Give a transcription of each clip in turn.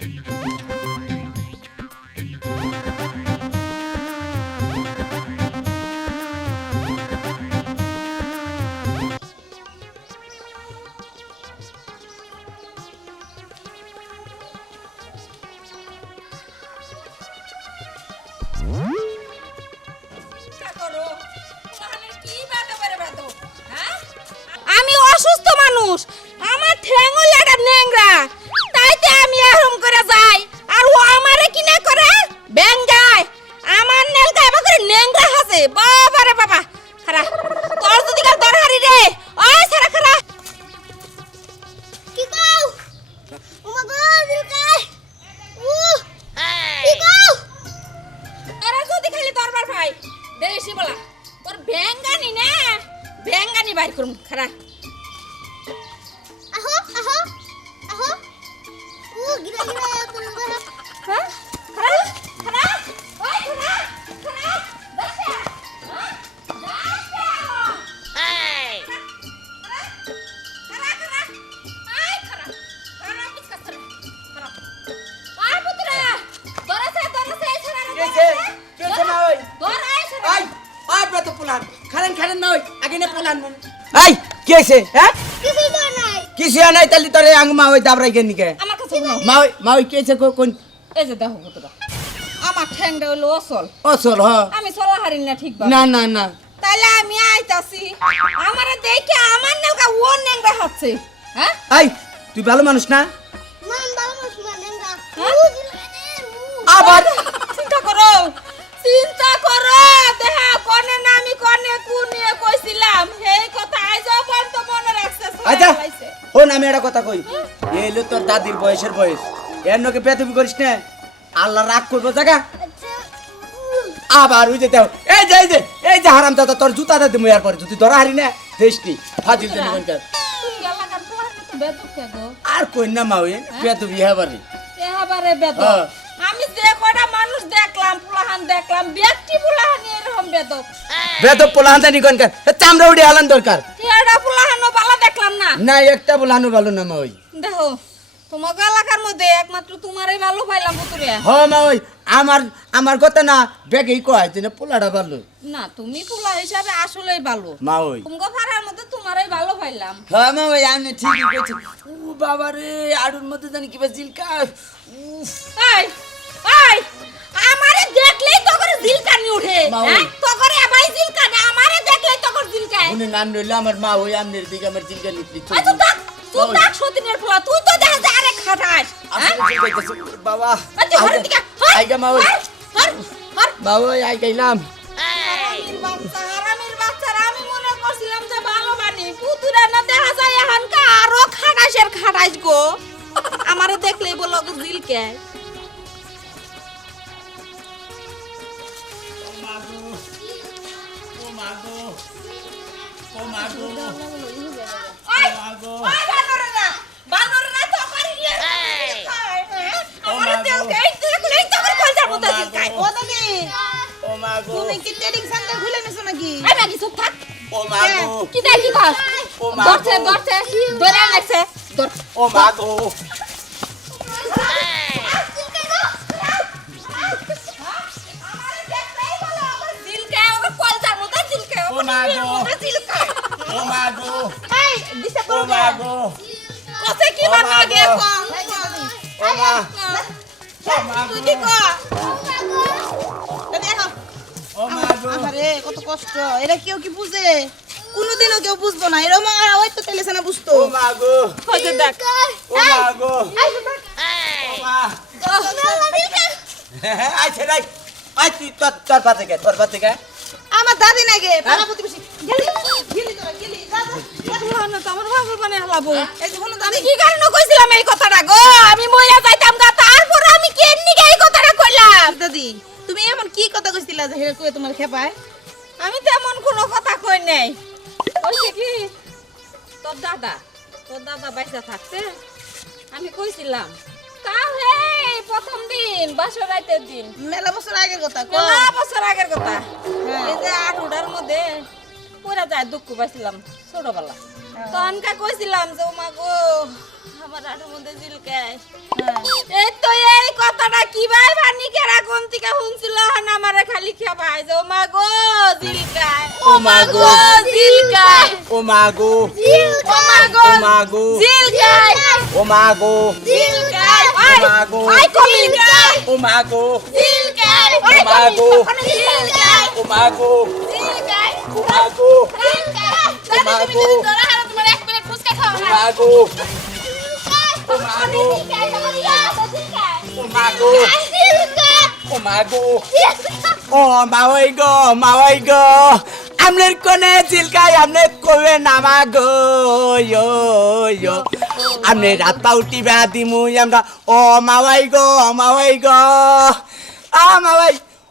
আমি অসুস্থ মানুষ, আমার ঠ্যাঙ্গো লাগা নেংরা, তাইতে আমি এরকম করে যাই আর ও আমারে কি না করে বেঙ্গায়। আমার নেলকা এবার করে নেংরা হাসে। বাবা রে বাবা, খারা তোর যদি কাল দরহারি রে, ওই সারা খারা কি কও ওমা গো দিলকাই কি কও আরে যদি খালি দরবার ভাই দেশি বলা তোর বেঙ্গানি না, বেঙ্গানি বাইর করুম খারা। আহো আহো আহো গিরা গিরা তুমি গো হ্যাঁ খারা খারা ওই খারা খারা দাসা হ্যাঁ দাসা এই খারা খারা আই খারা খারা কিস কাছে খারা আই পুত্রা দরাসে ছড়া কেছে কেছে না ওই দরাই ছড়া আই আই ব্রত পোলান খারেন না ওই আগে না পোলান মন আই কেছে হ্যাঁ কিছু তো নাই কিছু নাই তালি তোরে আঙ্গমা ওই দাবরাই কেন নিকে আমার কাছে নাও মা ওই কেছে কোন এই যে দেখো পুত্রা আমার ঠ্যাংটা হলো অসল, অসল হ আমি চলা হারিন না ঠিক না না না তাইলে আমি আইতাছি আমারে দেখে আমার নেলকা ও নেংরা হাচ্ছে। হ্যাঁ আই তুই ভালো মানুষ না মান বাবা মুসলমান নেঙ্গা আবার চিন্তা করো দেখা কোনে না আমি কোনে কোনে কইছিলাম এই কথা আইজো পর্যন্ত মনে রাখছে। আচ্ছা ও না আমি একটা কথা কই এলো তোর দাদির বয়সের বয়স এর নকে পেতবি করিস না আল্লাহ রাগ করবো জায়গা আবার ওই যে দেও এই যে হারাম দাদা তোর জুতা দে দিমু এর পরে যদি ধরা হারি না দেশনি ফাজিল জন্য কোনকার তুমি এলাকার পোলার তো বেদক কে গো আর কই না মা ওই পেতবি হেবারে এবারে বেদক হ্যাঁ। আমি যে কয়টা মানুষ দেখলাম পোলাহান দেখলাম ব্যক্তি পোলাহান এরকম বেদক বেদ পোলাহান জানি কোনকার চামড়া উড়ে আলান দরকার এটা পোলাহানও বালা দেখলাম না। না একটা পোলাহানও ভালো না মা ওই দেখো তোমার এলাকার মধ্যে একমাত্র তোমারই ভালো পাইলাম পুতুরে। হ মা ওই আমার কথা না বেগেই কয় যে না পোলাটা ভালো না তুমি পোলা হিসাবে আসলেই ভালো, মা ওই তোমার ভাড়ার মধ্যে তোমারই ভালো পাইলাম। হ্যাঁ মা ওই আমি ঠিকই কইছি ও বাবা রে আড়ুর মধ্যে জানি কি বা জিলকা উফ এই এই আমারে দেখলেই তো করে জিলকানি উঠে। মা ওই। হ্যাঁ তো করে ভাই জিলকানি আমারে দেখলেই তো করে জিলকায়। উনি নাম রইলো আমার মা ওই আমনের দিকে আমার জিলকা নিতে আই তুই তাক সতীনের পোলা তুই তো দেখা যায় আরে খাটাস। হ্যাঁ বাবা আই তুই ঘরের দিকে আইগা মা ওই হর বাবা ওই আই গেলাম হারামির বাচ্চারা আমি মনে করছিলাম যে ভালো বানি পুতুরা না দেখা যায় এখানকার আরো খাটাস গো আমারে দেখলেই বলো জিলকে। তুমি কি ট্রেডিং সেন্টার খুলে নিছো নাকি আরে কত কষ্ট এটা কেউ কি বুঝে কোনোদিনও কেউ বুঝবো না এরকম হয়তো তেলেছে না বুঝতো আমার দাদি নাগে পাড়া প্রতিবেশী গেলি তোরা গেলি আমি কি কারণে কইছিলাম এই কথাটা গো? আমি মইরা যাইতাম গা, তারপর আমি কেননি এই কথাটা কইলাম। দাদি তুমি এমন কি কথা কইছিলা যে হেরে কই তোমার খেপায় আমি তেমন কোনো কথা কই নাই। কইছে কি তোর দাদা বাইসা থাকতে আমি কইছিলাম তাও হে প্রথম দিন বাসর রাতের দিন মেলা বছর আগের কথা মেলা বছর আগের কথা। হ্যাঁ। এই যে আঠুটার মধ্যে পুরা যায় দুঃখ পাইছিলাম ছোটবেলা। তখনকা কইছিলাম যে ও মা গো আমার আঠুর মধ্যে জিলকায়। এই তো থেকে শুনছিল আমারে খালি খেপাই ও মা গো জিলকায় ও মা গো জিলকায় ও মা গো ও মা গো ও মা গো জিলকায় ও মা গো জিলকায় ও মা গো আই কমিলকায় ও মা গো জিলকায় ও মা গো জিলকায় ও মা গো জিলকায় ও মা গো জিলকায় দাদা তুমি যদি ধরা হারা তোমার এক প্লেট ফুচকা খাও ও মা গো ও মা গো জিলকায় ও মা গো জিলকায় ও মা গো ও মাওই গো আমনের কোনে চিলকাই আমনে কবে নামা গো ইয়ো ইয়ো আমনে রাতা উঠি বেড়া দিমু আমরা ও মাওই গো মাওই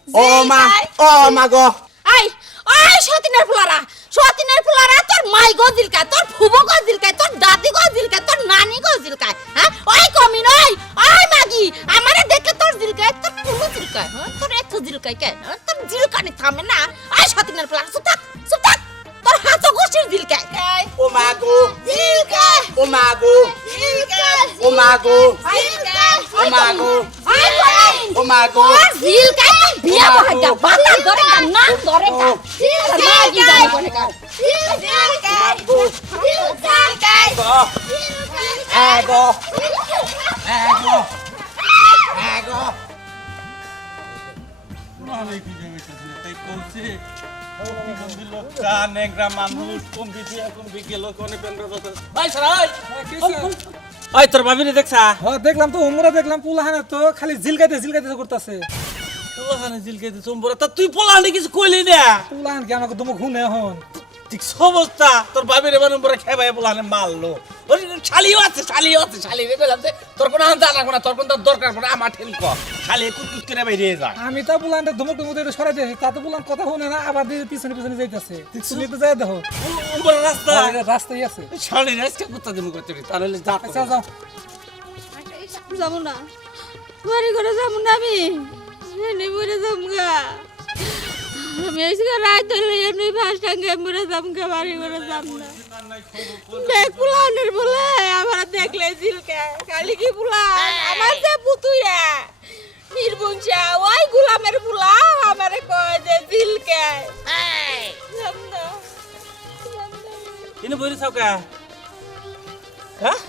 ও মা গো আই আই সতিনের ফুলারা তোর মাই গজিলকা তোর ফুবো গজিলকা তোর দাদি গজিলকা তোর নানি গজিলকা হ্যাঁ ওই কমি নয় ওই মাগি আমারে দেখে তোর জিলকায় তোর ফুবো জিলকায় হ্যাঁ তোর এত জিলকায় কে হ্যাঁ তোর জিলকানি থামে না আই সতিনের ফুলারা চুপ থাক তোর হাত গোষ্ঠীর জিলকায় ও মা গো জিলকায় ও মা গো জিলকায় ও মা গো জিলকায় ও মা গো আই কই ও মা গো তোর জিলকায় তোর বিয়া বহাইটা বাতা ধরে না নাম ধরে না তোর মাগি জানি কোনে কা জিলকায় জিলকায় গো আগো আগো আগো মানে কি যাবে তাই কইছে কি বন্ধু লোক নেংরা মানুষ কম দিছি এখন বিকেল কোনে পেন্দ্র কথা ভাই সরাই ওই তোর ভাবিরে দেখছা দেখলাম তো উমরা দেখলাম পুলাহানে তো খালি জিলগাইতে করতেছে ওখানে জিলকে চম্বরা তা তুই পোলানে কিছু কইলি না পুলাহান কি আমাকে তুমি ঘুনে হন ঠিক অবস্থা তোর ভাবিরে বারম্বার খেবাই পোলানে মারলো ওই শালিও আছে শালি রে বললাম যে তোর কোনো জানা কোনা তোর কোনো দরকার পড়ে আমার ঠেল কর শালি কুটকুট করে বাইরে যা আমি তো পুলাহানটা ধমক সরাই দিয়েছি তা তো পুলাহান কথা শুনে না আবার পিছনে যাইতেছে তুমি তো যাই দেখো উপর রাস্তা রাস্তায় আছে শালি রাস্তা কুত্তা দিমু করতে তাহলে যা আচ্ছা যাও যাবো না বাড়ি করে যাবো না আমি এনে মরে যামগা আমি এসে রাত ধরে এমনি ফাঁস টাঙ্গে মরে যামগা বাড়ি করে যাম না দেখ পুলানের বলে আমার দেখলে জিলকে খালি কি পুলা আমার যে পুতুয়া নির্বংশা ওই গোলামের পুলা আমারে কয় যে জিলকে যাম না ইনে বইরে সাউকা হ্যাঁ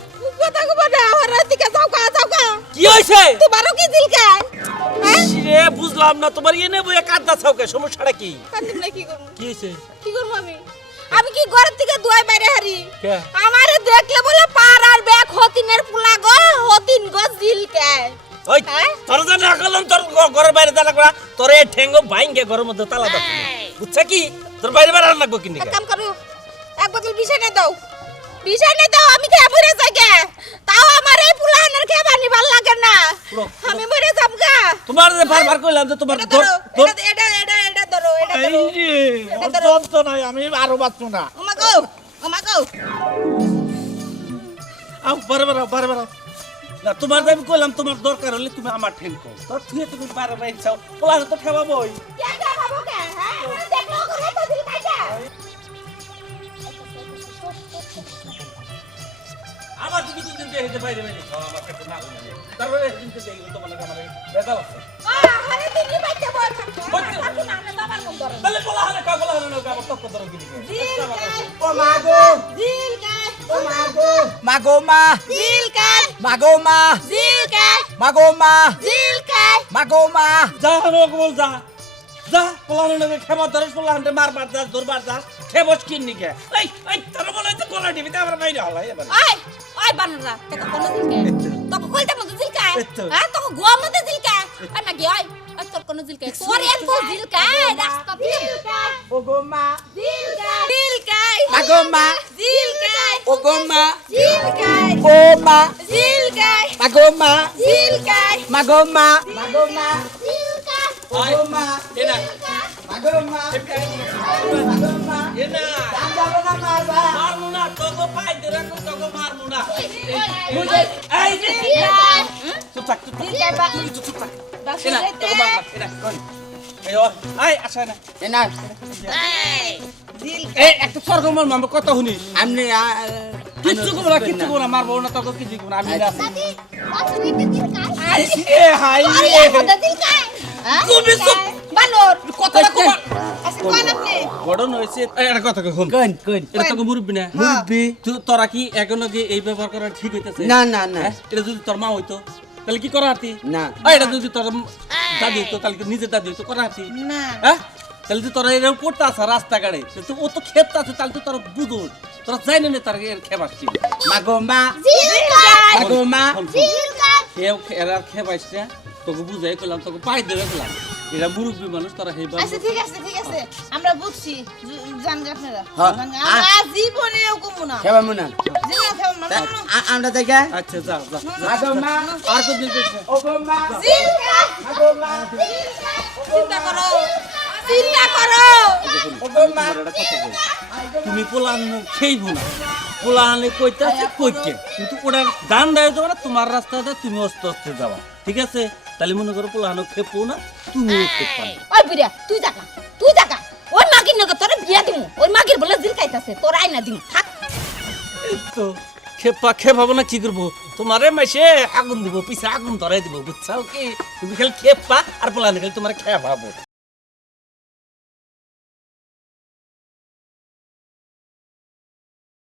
কথা কব না আমার দিকে যাওকা কি হইছে তোমারও কি জিলকে হ্যাঁ রে বুঝলাম না তোমার এনে বইয়া কাঁদা সাউকা সমস্যাটা কি কান্দিম না কি করব কি হইছে কি করব আমি কি ঘর থেকে দুয়াই বাইরে হারি কে? আমারে দেখলে বলে পাড়ার ব্যাগ হতিনের পুলা গো হতিন গো জিলকে ওই হ্যাঁ? তোর জানা কলম তোর ঘরের বাইরে দাঁড়া করা তোর এই ঠেঙ্গো ভাঙ্গে ঘরের মধ্যে তালা দাও বুঝছা কি তোর বাইরে বেড়ার লাগবো কিনি এক কাম করো এক বোতল বিছানে দাও আমি খেয়ে মরে যাই গে তাও আমার এই পুলানের খেয়ে বানি ভাল লাগে না আমি মরে যাব গা তোমার যে বারবার কইলাম যে তোমার এটা ধর ধরো ধর এটা ধরো এই রে ওর যন্ত্র নাই আমি আরো বাঁচবো না ওমা গো আও বারে না তোমার যে আমি কইলাম তোমার দরকার হলে তুমি আমার ঠেঙ্গো তোর তুই তুমি বারে চাও পোলারে তো ঠেবাবই কে খাবো কে হ্যাঁ দেখলো করে তো দিল কাটা আমার তুমি দুদিন দিয়ে হেঁটে বাইরে খাও আমার কাছে না তারপরে দিনকে দেখি তোমার লাগে আমার বেজাল আছে আরে দিদি বাইতে বল থাকো না না বাবার কোন ধরে তাহলে পোলারে না আবার তক্ক ধরো কিনি ও মা গো জিলকায় ও মা গো মা গো মা জিলকায় মা গো মা জিলকায় মা গো মা জিলকায় মা গো মা যা হোক বল যা পোলারে না খেবা ধরে পোলারে মারবার যা দরবার যা খেবস কিনি কে এই তোর বলে তো কোলা টিভিতে আমরা বাইরে হলাই এবার ওই বানরা তোকে কোন জিলকায় তোকে কইতে মতো জিলকায় এতো। হ্যাঁ তোকে গোয়া মতো জিলকায় আর না গিয়ে ওই তোর কোন জিলকায় তোর এত জিলকায় রাস্তা জিলকায় ও গো মা জিলকায় মা গো মা জিলকায় ও গো মা জিলকায় ও মা জিলকায় মা গো মা জিলকায় মা গো মা মা গো মা জিলকায় ও গো মা এনা মা গো মা মা গো মা এনা জান যাবো না মারবা মারমু না তোকে পাই ধরে তোকে মারমু না বুঝে এই যে জিলকায় চুপ থাক জিলকায় বা তুই চুপ থাক বাসে এনা যেতে। তোকে মারমু এনা এই ও আই আসা না এনা এই একটা সরগমর মামা কথা শুনিস আমনে কিচ্ছু করবো না মারবো না তোকে কিছু করবো না আমি আছি দাদি বাসে যেতে জিলকায় এ হাই আরে কত জিলকায় হ্যাঁ? তুমি চুপ। বানর কথাটা কবা আচ্ছা কোন আপনি গড়ন হইছে একটা কথা কই শুন কোন কোন এটা তো মুরব্বি না মুরব্বি তোরা কি এখনো কি এই ব্যবহার করা ঠিক হইতেছে না না না হ্যাঁ? এটা যদি তোর মা হইতো তাহলে কি করা হাতি না এটা যদি তোর দাদি হইতো তাহলে কি নিজের দাদি হইতো করা হাতি না হ্যাঁ তাহলে তো তোরা এরকম করতে আসা রাস্তাঘাটে তো ও তো খেতে আছে তাহলে তো তোরা বুঝুন তোরা জানি না তার এর খেবাস কি মাগো মা মাগো মা কেউ এরা খেবাইস না তোকে বুঝাই করলাম তোকে পাই দেবে করলাম এরা মুরব্বী মানুষ তারা হেবা আচ্ছা ঠিক আছে আমরা বুঝছি জানগা আপনারা হ্যাঁ। আমরা জীবনেও কমু না খেবা মুনা জীবনে খাবো না আমরা থেকে আচ্ছা যা যা মাগো মা আর কোন দিন ও গো মা জিলকা মাগো মা চিন্তা করো চিন্তা করো ও গো মা তুমি পোলান খেইব না পোলানে কইতে আছে কইকে কিন্তু ওটা দান দেয় তো না তোমার রাস্তাতে তুমি অস্তে অস্তে যাওয়া ঠিক আছে তাহলে মনে করো পোলানো খেপো না তুমিও খেপা না ওই বুড়া তুই জাগা ওই মাগির নগে তোরে বিয়া দিমু ওই মাগির বলে জিল খাইতাছে তোর আইনা দিমু থাক এই তো খেপাবো না কি করবো তোমারে মাসে আগুন দিব পিছে আগুন ধরাই দিব বুঝছাও কি তুমি খালি খেপা আর পোলানে খালি তোমার খেপাবো